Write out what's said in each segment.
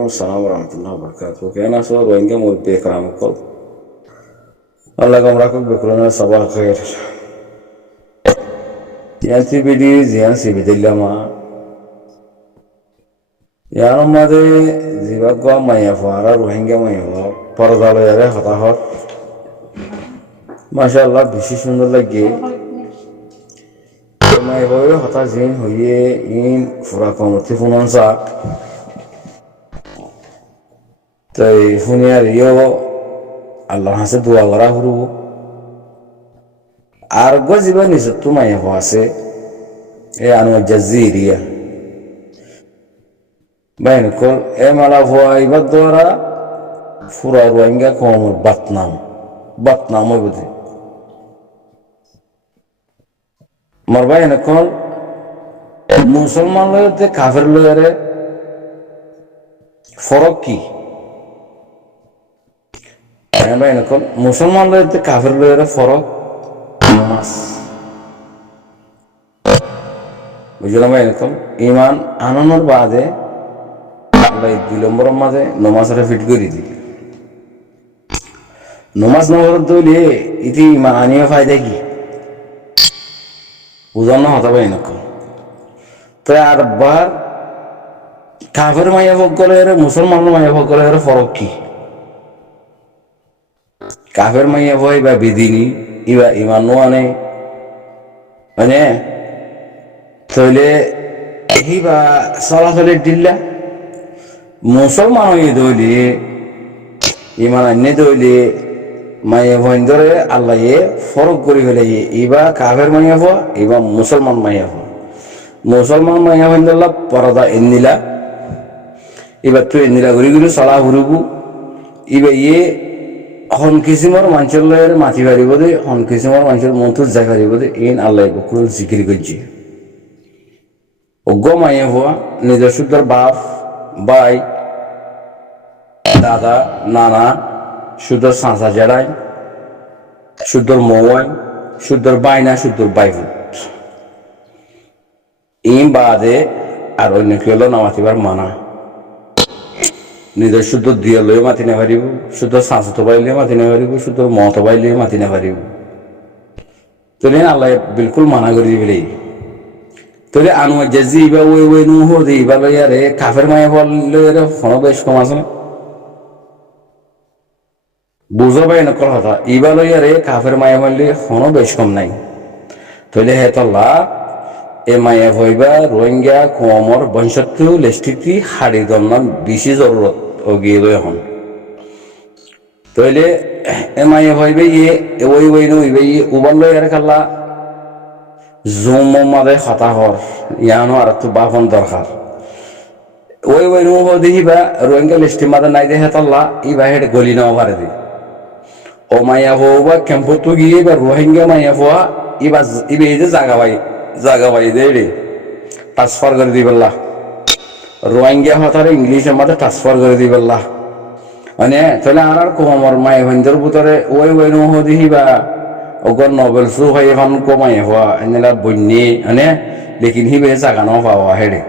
ওয়ালাইকুম আসসালাম রহমতুল্লাহ বরকাত কেন আসো রোহিঙ্গা মুর বেকরাম কল আল্লাহ গমরাকুক বেকরানা সবাহ খের ইয়ান্তি বিডি জিয়ান সিবিদিল্লামা ইয়ার মাঝে জিবাগ মাইয়া ফারা রোহিঙ্গা মাইয়া পরদালয়ারে হতাহত মাশাআল্লাহ বেশি সুন্দর লাগে মাই হয়ে হতা জিন হইয়ে ইন ফুরা কমতি ফুননসা তাই ফুনিয়ার ইয়ো আল্লাহ হাসে দোয়া করা হরু আর গজিবা নিছে তোমায় আছে এ আনো জাজিরিয়া বাইন কল এ মালা ভয় ইবাদ দ্বারা ফুরা রোহিঙ্গা কমর বাতনাম ওই বুঝি মার বাইন কল মুসলমান লয়তে কাফের লয়ারে ফরক কি বাইন কল মুসলমান লয়তে কাফের লয়ারে ফরক নামাজ বুঝলাম বাইন কল ইমান আনানোর বাদে আল্লাহ 2 নম্বরের মাঝে নমাজরে ফিট করে দিল নমাজ নগর দলে ইতি ইমান আনিয়ে ফায়দা কি বুঝানো হতে পারে না তো আর বার কাফের মাইয়া ভোগ করে মুসলমান মাইয়া ভোগ করে ফরক কি কাফের মাইয়া ভয় বা বিদিনী ইবা ইমান নো আনে মানে তাহলে বা চলাচলের দিল্লা মুসলমান হয়ে দইলে ইমান আনে দইলে মাইয়া ভয় ধরে আল্লাহ ফরক করে ফেলে ইবা কাফের মাইয়া ভয় ইবা মুসলমান মাইয়া ভয় মুসলমান মাইয়া ভয় ধরলা পরদা এনিলা এবার তো এনিলা ঘুরি ঘুরি চলা ঘুরবু ইবা হন কিসিমর মানুষের মাটি পারিব দে হন কিসিমর মানুষের মন্ত্র যাই পারিব দে ইন আল্লাহ বকুল জিকির করছে অজ্ঞ মাইয়া ভয় নিজের শুদ্ধর বাপ ভাই দাদা নানা শুদ্ধর সাঁচা জেড়াই শুদ্ধর মৌয়াই শুদ্ধর বাইনা শুদ্ধর বাইফুট ইম বাদে আর অন্য কি হলো নামাতিবার মানা নিজের শুদ্ধ দিয়ে লয়ে মাতি না পারিব শুদ্ধ সাঁচা তো বাইলে মাতি না পারিব শুদ্ধ মত বাইলে মাতি না পারিব তোলে আল্লাহ বিলকুল মানা করে দিবে তোলে আনুয়া জেজি ইবা ওই নু হো দে ইবা লইয়ারে কাফের মায়া বললে ফোন বেশ কম আছে না বুঝো ভাই নকল কথা ইবা লইয়ারে কাফের মায়া বললে ফোন বেশ কম নাই তোলে হেতল্লা এ মায়া ভইবা রোহিঙ্গা কমর বংশত্ব লেস্টিটি হাড়ি দমন বেশি জরুরত ও গিয়ে লই এখন তাইলে এ মায়া ভইবে ওই নু ইবে উবাল লইয়ারে কাল্লা জুম মাদে হতাহর ইয়ানো আর তো বাফন দরকার ওই নু দেখিবা রোহিঙ্গা লিস্টি মাদে নাই দে হেতল্লা ইবা হেড গলি নাও পারে দি ও মায়া হওয়া ক্যাম্পো তো গিয়ে বা রোহিঙ্গা মায়া হওয়া ইবে এই যে জাগা পাই দে রে ট্রান্সফার করে দিবেল্লা রোহিঙ্গা হতারে ইংলিশের মাঝে ট্রান্সফার করে দিবেল্লা মানে তাহলে আর কমর মায়া ভঞ্জর ভিতরে ওই নু দেখিবা ওগর নোবেল সু হয় এখন কমাই হওয়া এনেলা বন্যে মানে লেকিন হিবে জাগা ন পাওয়া হেডে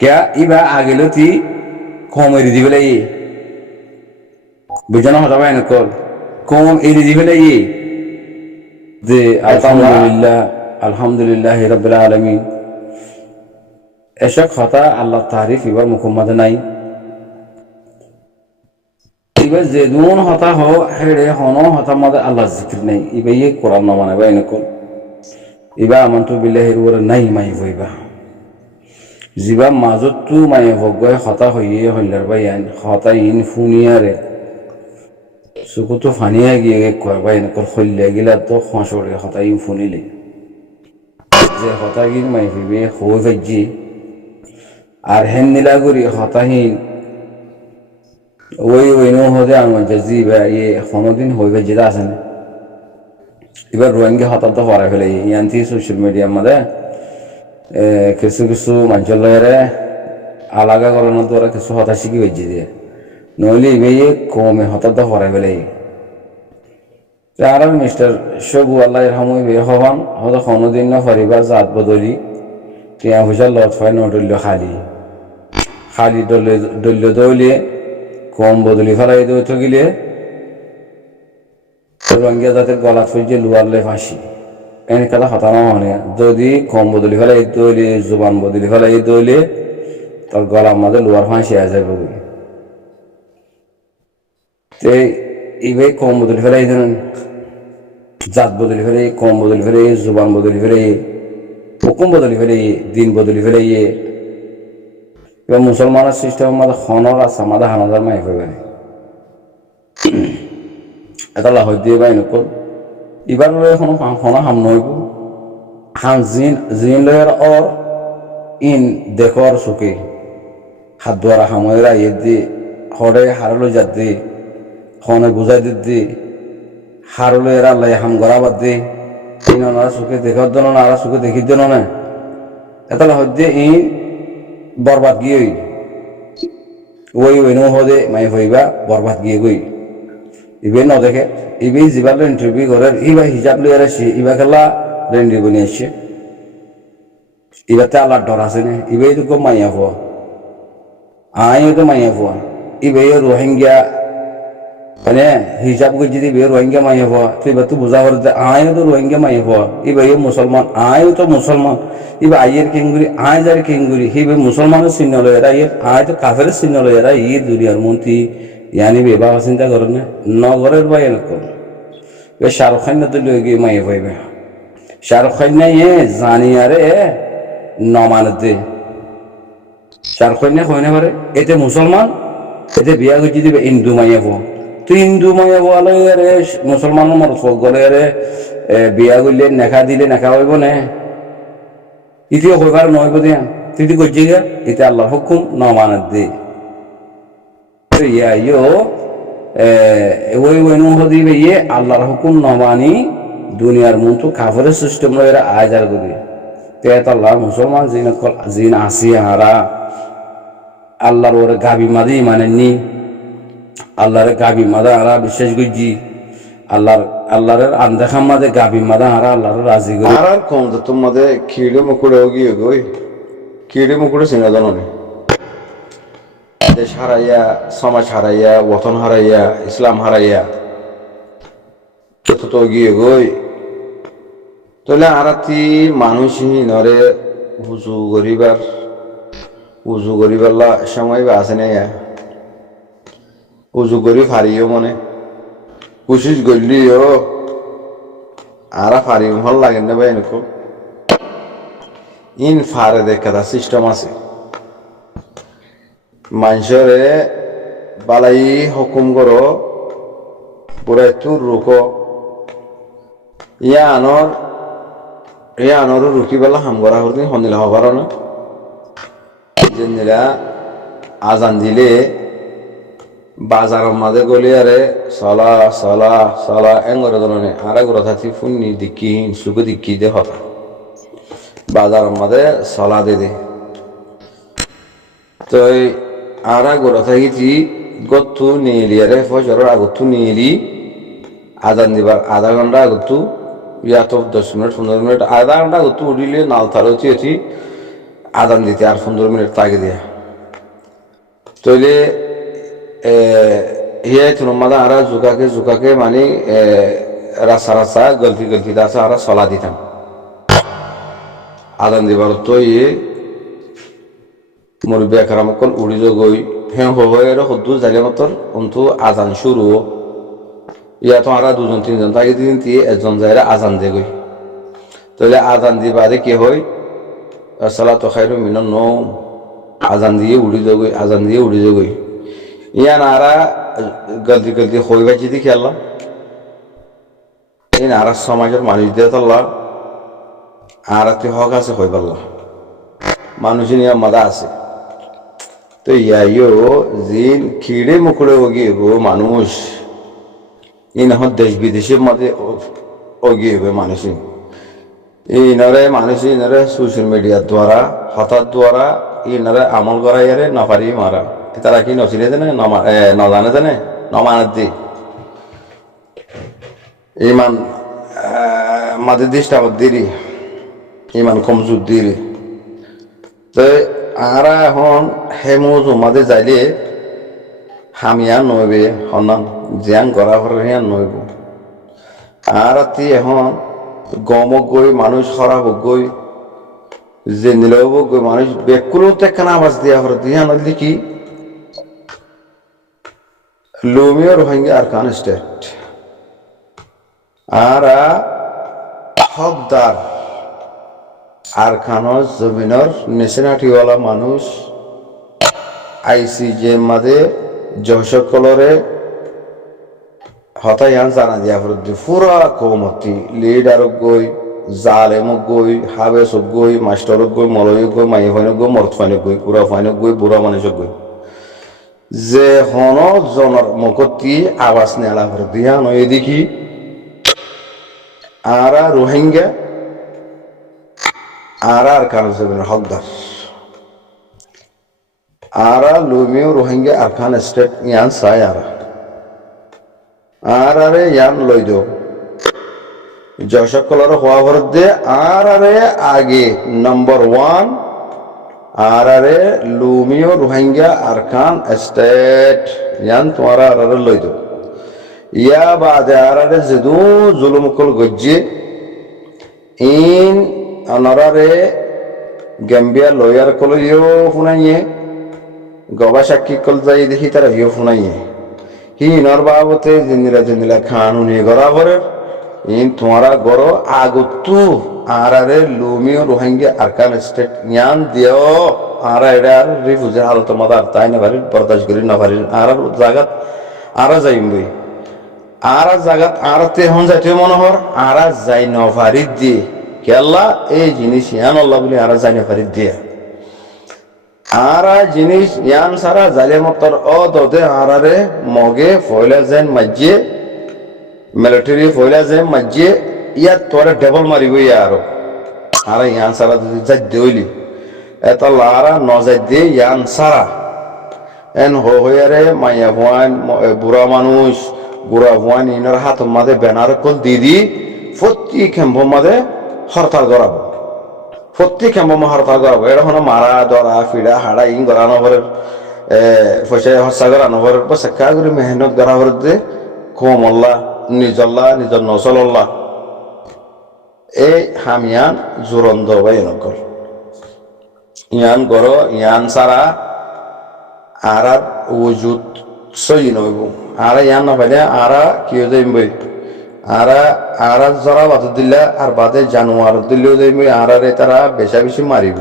কেয়া ইবা আগেলো তি কম এরি দিবেলে বুঝানো হতা পাই নকল কম এরি দিবেলে যে আলহামদুলিল্লাহ রাব্বিল আলামিন এসব কথা আল্লাহ তারিফ এবার মুখম্মদে নাই এবার যে নুন হতা হো হেড়ে হন হতা মধ্যে আল্লাহ জিকির নেই এবার কোরআন না মানে বা এনেকল এবার আমান্তু বিল্লাহির ওরে নাই মাই হইবা জিবা মাজত তু মাই ভগয় হতা হইয়ে হইলার বাই হতা ইন ফুনিয়ারে সুকুতো ফানিয়া গিয়ে কয়বা এনেকল হইলে গিলা তো খসরে হতা ইন ফুনিলে যে হতা গিন মাই হইবে হই ভাজি আর হেন নীলাগুড়ি হতাহীন ওই নো হদে আমার জাজি বা কোনোদিন হইবে যেটা আছে না এবার রোহিঙ্গা হঠাৎ হরাই ফেলে ইয়ান্তি সোশ্যাল মিডিয়ার মধ্যে কিছু মানুষের লয়েরে আলাদা করানোর দ্বারা কিছু হতা শিখি হয়েছে দিয়ে নইলে ইবে কমে হঠাৎ হরাই ফেলে আর মিস্টার সবু আল্লাহ রহমই বে হবান হয়তো কোনোদিন না হরিবার জাত বদলি টিয়া পয়সা লত হয় নটল্য খালি দলীয় দলিয়ে কম বদলি ফেলাই দিয়ে থকিলে রোহিঙ্গা জাতের গলা ফুলছে লুয়ারলে ফাঁসি এনে কথা হতানো মানে যদি কম বদলি ফেলাই দইলে জুবান বদলি ফেলাই দইলে তোর গলার মাঝে লুয়ার ফাঁসি আ যাবে বলে তে এইভাবে কম বদলি ফেলাই দেন জাত বদলি ফেলে কম বদলি ফেলে জুবান বদলি ফেলে হুকুম বদলি ফেলে দিন বদলি ফেলে এবার মুসলমানের সিস্টেমের মধ্যে হনর আছে আমাদের হানাদার মাই হইবে এটা লাহর দিয়ে বাই নকল এবার এখন হনা হাম নইব হান জিন লয়ের অর ইন দেখর চুকে হাত দ্বারা হামরা ইয়ে দি হরে হারলো যাত দি হনে বুঝাই দি হারলো এরা লাই হাম গড়া বাদ দি ইন ওনারা চুকে দেখার জন্য না আর চুকে দেখির জন্য না এটা লাহর দিয়ে ইন বরবাদ গিয়ে ওই নো হদে মাই হইবা বরবাদ গিয়ে গই ইবে ন দেখে ইবে যিবার ইন্টারভিউ করে ইবা হিজাব লই আসি ইবা খেলা রেন্ডি বনি আসছে ইবাতে আল্লাহর ডর আছে না ইবে তো মাইয়া হওয়া আইও তো মাইয়া হওয়া ইবে রোহিঙ্গা মানে হিজাব করে যদি ইবে রোহিঙ্গা মাইয়া হওয়া তো ইবা তো বুঝা করে আইও তো রোহিঙ্গা মাইয়া হওয়া ইবে মুসলমান আইও তো মুসলমান ইবা আইয়ের কিংগুরি আয় যার কিংগুরি হিবে মুসলমানের চিহ্ন লয় এরা ইয়ে আয় তো কাফের চিহ্ন লয় এরা ই দুনিয়ার মন্ত্রী ইয়ানি বেবা চিন্তা করেন না নগরের বা এরকম এ শাহরুখ খান না তো লই গিয়ে মাইয়ে পাইবে শাহরুখ খান না এ জানি আরে নমানতে শাহরুখ খান না কইনে পারে এতে মুসলমান এতে বিয়া করছি দিবে হিন্দু মাইয়া পো তুই হিন্দু মাইয়া পোয়ালে আরে মুসলমান মরত গলে আরে বিয়া করলে নেখা দিলে নেখা হইব না ইতিও কইবার নইব দিয়া তুই তুই করছি গা এতে আল্লাহর হুকুম নমানত দে ইয়ো ওই নো হদিবে ইয়ে আল্লাহর হুকুম নমানি দুনিয়ার মতো কাফের সিস্টেম এরা আজার করি তেত আল্লাহ মুসলমান জিন আসি হারা আল্লাহর ওরে গাবি মাদি মানেননি আল্লাহরে গাবি মাদা হারা বিশ্বাস করছি আল্লাহর আন্দেখার মাঝে গাবি মাদা হারা আল্লাহর রাজি করি আর কম তো তোমাদের কিড়ে মুকুড়ে গিয়ে গই কিড়ে মুকুড়ে চিনা জানো না দেশ হারাইয়া সমাজ হারাইয়া বতন হারাইয়া ইসলাম হারাইয়া তো গিয়ে গই তাহলে আরাতি মানুষই নরে উজু করিবার সময় বা আছে না উজু করি ফারিও মনে কোশিশ করলিও আরা ফারিও ভাল লাগে না ভাই এরকম ইন ফারে দেখা সিস্টেম আছে মানুষরে বালাই হুকুম করো পুরা তোর রুক ইয়ানর রুকি বেলা হাম করা হতে হনিল হবার না যেনিরা আজান দিলে বাজারের মাঝে গলি আরে সলা সলা সলা এঙ্গরে ধরনে আর গুড়া থাকি ফুন্নি দিকি সুগো দিকি দে হতা বাজারের মাঝে সলা দে তো আর গোড়া থাকি গত্তু নিলি আরে ফজরের আগতু নিলি আজান দিবার আধা ঘন্টা আগতু ইয়া তো 10 মিনিট 15 মিনিট আধা ঘন্টা আগতু উঠিলে নাল থারতি এটি আজান দিতে আর 15 মিনিট তাকে দিয়া তইলে হিয়া তুন মাদা আর জুকাকে মানে রাসা গলতি দাসা আর সলা দিতাম আজান দিবার তো ইয়ে মুরব্বী একরাম কল উড়ি গই হ্যাঁ হয়ের হদ্দু জায়গা মতর অন্তু আজান শুরু ইয়া তো আর 2-3 তাকে দিন দিয়ে একজন যাইরা আজান দে গই তাহলে আজান দিবারে কি হয় সালাতু খায়রুম মিনান নাওম আজান দিয়ে উড়ি গই ইয়া নারা গলতি হইবা যদি খেলা এই নারা সমাজের মানুষ দিয়ে তাল্লা আর তুই হক আছে হইবাল্লা মানুষ নিয়ে মাদা আছে তো ইয়াইও জিন খিড়ে মুখড়ে ওগিয়ে গো মানুষ ইনহর দেশ বিদেশের মধ্যে ওগিয়ে গো মানুষ ইনরে সোশ্যাল মিডিয়ার দ্বারা হঠাৎ দ্বারা ইনরে আমল করা ইয়ারে নপারি মারা তারা কি নচিনে জানে নজানে জানে নমানত দি ইমান মাদের দিশটা দিরি ইমান কমজোর দিরি তো আরা এখন হেমুজ উমাদে যাইলে হামিয়া নইবে হনান জিয়াং গড়া ভরিয়া নইব আর রাতি এখন গমক গই মানুষ খরাব গই যে নিলব গই মানুষ বেকুলো তেখানা আওয়াজ দিয়া হর দিয়া নদী কি লুমিও রোহিঙ্গা আরকান স্টেট আর হকদার আরকানর জমিনের নেশনাটিওয়ালা মানুষ আইসিজে মাঝে যশকলরে হতায়ান জানা দিয়া ফরদি পুরা কৌমতি লিডারক গই জালেমক গই হাবেসক গই মাস্টারক গই মলয়ক গই মাই ফাইনক গই মর্ত ফাইনক গই পুরা ফাইনক গই বুড়া মানুষক গই যে হন জনের মুখতি আওয়াজ নেলা ফরদি হান এদিকে আরা রোহিঙ্গা আর কান জমিনের হকদার আরা লুমিও রোহিঙ্গা আরকান স্টেট ইয়ান চাই আরে ইয়ান লইদ যশকলর হওয়া ভরত দে আরে আগে নম্বর 1 আরে লুমিও রোহিঙ্গা আরকান স্টেট ইয়ান তোমারা আরে লইদ ইয়া বাদে আরে জেদু জুলুমকল গজ্জে ইন অনরারে গেম্বিয়া লয়ার কলিও ফুনাইয়ে গবা সাক্ষী কল যাই দেখি তারা হিও ফুনাইয়ে হি নর বাবতে জিনিলা খানুনি গরাবরের ইন তোমারা গরো আগতু আরে লুমিও রোহিঙ্গা আরকান স্টেট ইয়ান দিও আরা এটা রিফিউজি হালত মাদার তাই না পারি বরদাস্ত করি না পারি আর জায়গাত আরা যাইম বই আর জায়গাত আর তে হন যাইতে মনোহর আর যাই ন পারি দিয়ে কেল্লা এই জিনিস ইয়ান আল্লাহ বলে আর যাই না পারি দিয়ে আর জিনিস ইয়ান সারা জালে মতর ও দদে আরে মগে ফয়লা যেন মাঝে মিলিটারি ফয়লা যেন মাঝে ইয়াত তোরে ডবল মারিব আর ইয়ান সারা যদি যাই দেইলি এত লারা নজাই দে ইয়ান সারা এন হইয়ারে মাইয়া ভয়ান বুড়া মানুষ বুড়া ভয়ান ইনার হাত মাঝে ব্যানার কল দিদি প্রতি খেম্প মাঝে হরতাল করাবো প্রতি খেম্প হরতাল করাবো এরকম মারা দরা ফিরা হাড়া ইং গড়ানো ভরের পয়সা হসা গড়ানো ভরের পয়সা কা করে মেহনত করা ভরের দে কমল্লা নিজর নসল্লাহ এই হামিয়ান জোরন্দ বাই নকল ইয়ান গর ইয়ান সারা আর ওজুদ সই নইব আর ইয়ান না পাইলে আর কি যাইম বই আর যারা বাদ দিলে আর বাদে জানুয়ার দিলেও যাইম আর তারা বেশা বেশি মারিব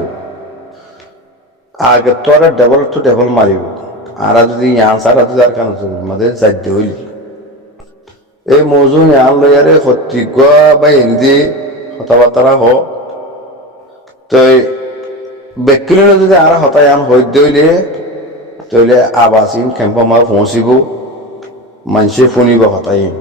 আগে তো আর ডবল টু ডবল মারিব আর যদি ইয়ান সারা যদি আর কান মাঝে যাইতে হইলি এই মৌজু ইয়ান লইয়ারে সত্যিজ্ঞ বা হিন্দি কথাবার্তা হ তো বেকিলে যদি আর হতায়ান হইত দইলে তইলে আবাসিন খেম্প মার পৌঁছিব মানুষে শুনিব হতাইন